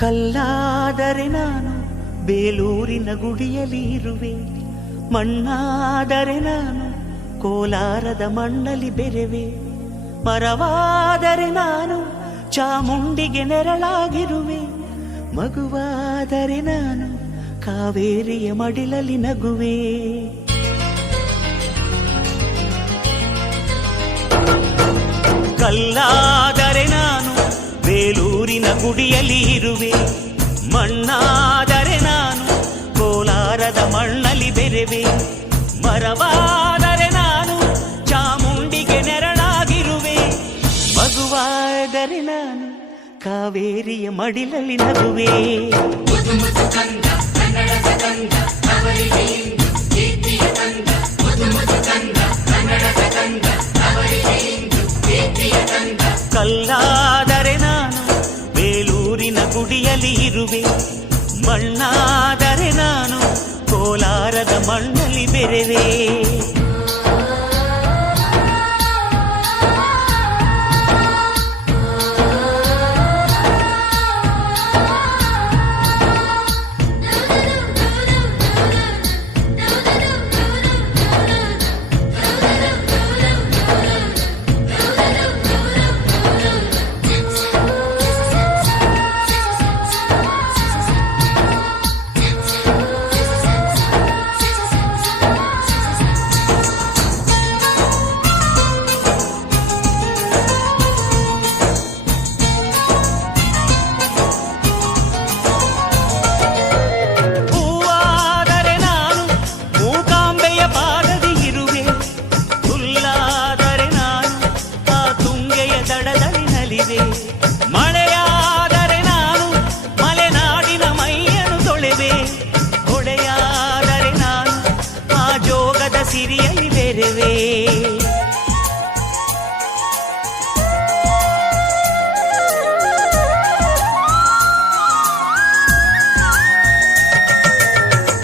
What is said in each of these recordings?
ಕಲ್ಲಾದರೆ ನಾನು ಬೇಲೂರಿನ ಗುಡಿಯಲ್ಲಿ ಇರುವೆ, ಮಣ್ಣಾದರೆ ನಾನು ಕೋಲಾರದ ಮಣ್ಣಲ್ಲಿ ಬೆರೆವೆ, ಮರವಾದರೆ ನಾನು ಚಾಮುಂಡಿಗೆ ನೆರಳಾಗಿರುವೆ, ಮಗುವಾದರೆ ನಾನು ಕಾವೇರಿಯ ಮಡಿಲಲ್ಲಿ ನಗುವೆ. ಕಲ್ಲಾದರೆ ನಾನು ಬೇಲೂರಿನ ಗುಡಿಯಲ್ಲಿ ಇರುವೆ, ಮಣ್ಣಾದರೆ ನಾನು ಕೋಲಾರದ ಮಣ್ಣಲ್ಲಿ ಬೆರೆವೆ, ಮರವಾದರೆ ನಾನು ಚಾಮುಂಡಿಗೆ ನೆರಳಾಗಿರುವೆ, ಮಗುವಾದರೆ ನಾನು ಕಾವೇರಿಯ ಮಡಿಲಲ್ಲಿ ನಗುವೆ. ಕಲ್ಲಾದರೆ ನಾನು ಬೇಲೂರಿನ ಗುಡಿಯಲ್ಲಿ ಇರುವೆ, ಮಣ್ಣಾದರೆ ನಾನು ಕೋಲಾರದ ಮಣ್ಣಲ್ಲಿ ಬೆರೆವೆ. ಮಳೆಯಾದರೆ ನಾನು ಮಲೆನಾಡಿನ ಮೈಯನ್ನು ತೊಳೆವೆ, ಹೊಳೆಯಾದರೆ ನಾನು ಆ ಜೋಗದ ಸಿರಿಯಲ್ಲಿ ಬೆರೆವೆ.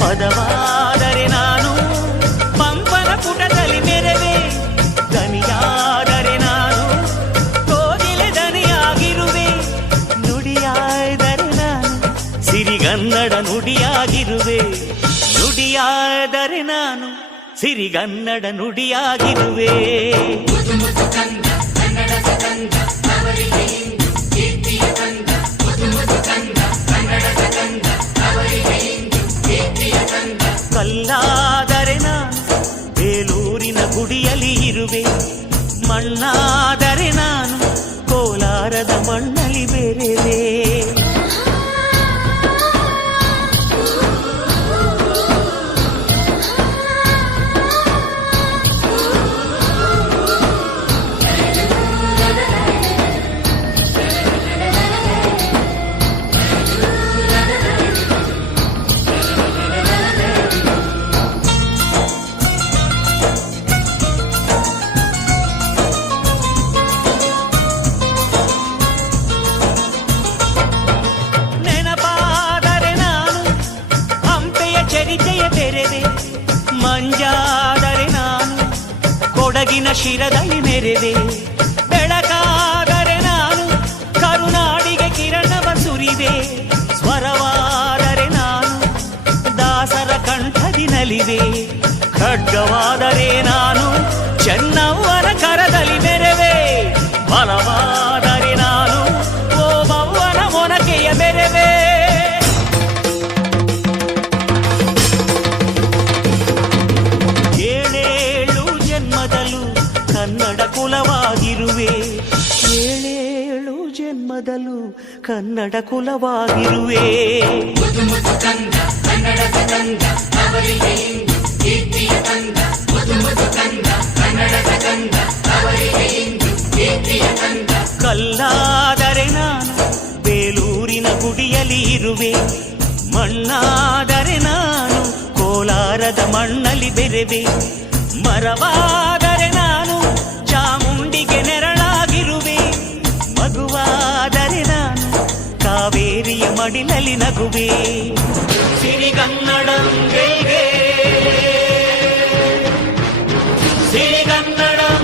ಪದವಾದರೆ ನಾನು ಪಂಪನ ಪುಟದಲ್ಲಿ ಮೆರೆವೆ, ದನಿಯಾದರೆ ನಾನು ಕೋಗಿಲೆ ದನಿಯಾಗಿರುವೆ, ನುಡಿಯಾದರೆ ನಾನು ಸಿರಿಗನ್ನಡ ನುಡಿಯಾಗಿರುವೆ, ನುಡಿಯಾದರೆ ನಾನು ಸಿರಿಗನ್ನಡ ನುಡಿಯಾಗಿರುವೆ. ಕಲ್ಲಾದರೆ ನಾನು ಬೇಲೂರಿನ ಗುಡಿಯಲ್ಲಿ ಇರುವೆ, ಮಣ್ಣಾದರೆ ನಾನು ಕೋಲಾರದ ಮಣ್ಣಲ್ಲಿ ಬೆರೆವೆ. ಮಂಜಾದರೆ ನಾನು ಕೊಡಗಿನ ಶಿರದಲ್ಲಿ ಮೆರೆವೆ, ಬೆಳಕಾದರೆ ನಾನು ಕರುನಾಡಿಗೆ ಕಿರಣವ ಸುರಿವೆ, ಸ್ವರವಾದರೆ ನಾನು ದಾಸರ ಕಂಠದಿ ನಲಿವೆ, ಖಡ್ಗವಾದರೆ ನಾನು ಚೆನ್ನವ್ವನ ಕರದಲ್ಲಿ ಮೆರೆವೆ, ಬಲವಾದರೆ ನಾನು ಓಬವ್ವನ ಮೊನಕೆಯ ಮೆರೆವೆ. ಕನ್ನಡ ಕುಲವಾಗಿರುವೆ, ಏಳೇಳು ಜನ್ಮದಲ್ಲೂ ಕನ್ನಡ ಕುಲವಾಗಿರುವೆ. ಕಲ್ಲಾದರೆ ನಾನು ಬೇಲೂರಿನ ಗುಡಿಯಲ್ಲಿ ಇರುವೆ, ಮಣ್ಣಾದರೆ ನಾನು ಕೋಲಾರದ ಮಣ್ಣಲ್ಲಿ ಬೆರೆವೆ, ಮರವಾದರೆ ನಾನು ಚಾಮುಂಡಿಗೆ ನೆರಳಾಗಿರುವೆ, ಮಗುವಾದರೆ ನಾನು ಕಾವೇರಿಯ ಮಡಿಲಲ್ಲಿ ನಗುವೆ. ಸಿರಿಗನ್ನಡಂಗೆ ಸಿರಿಗನ್ನಡಂ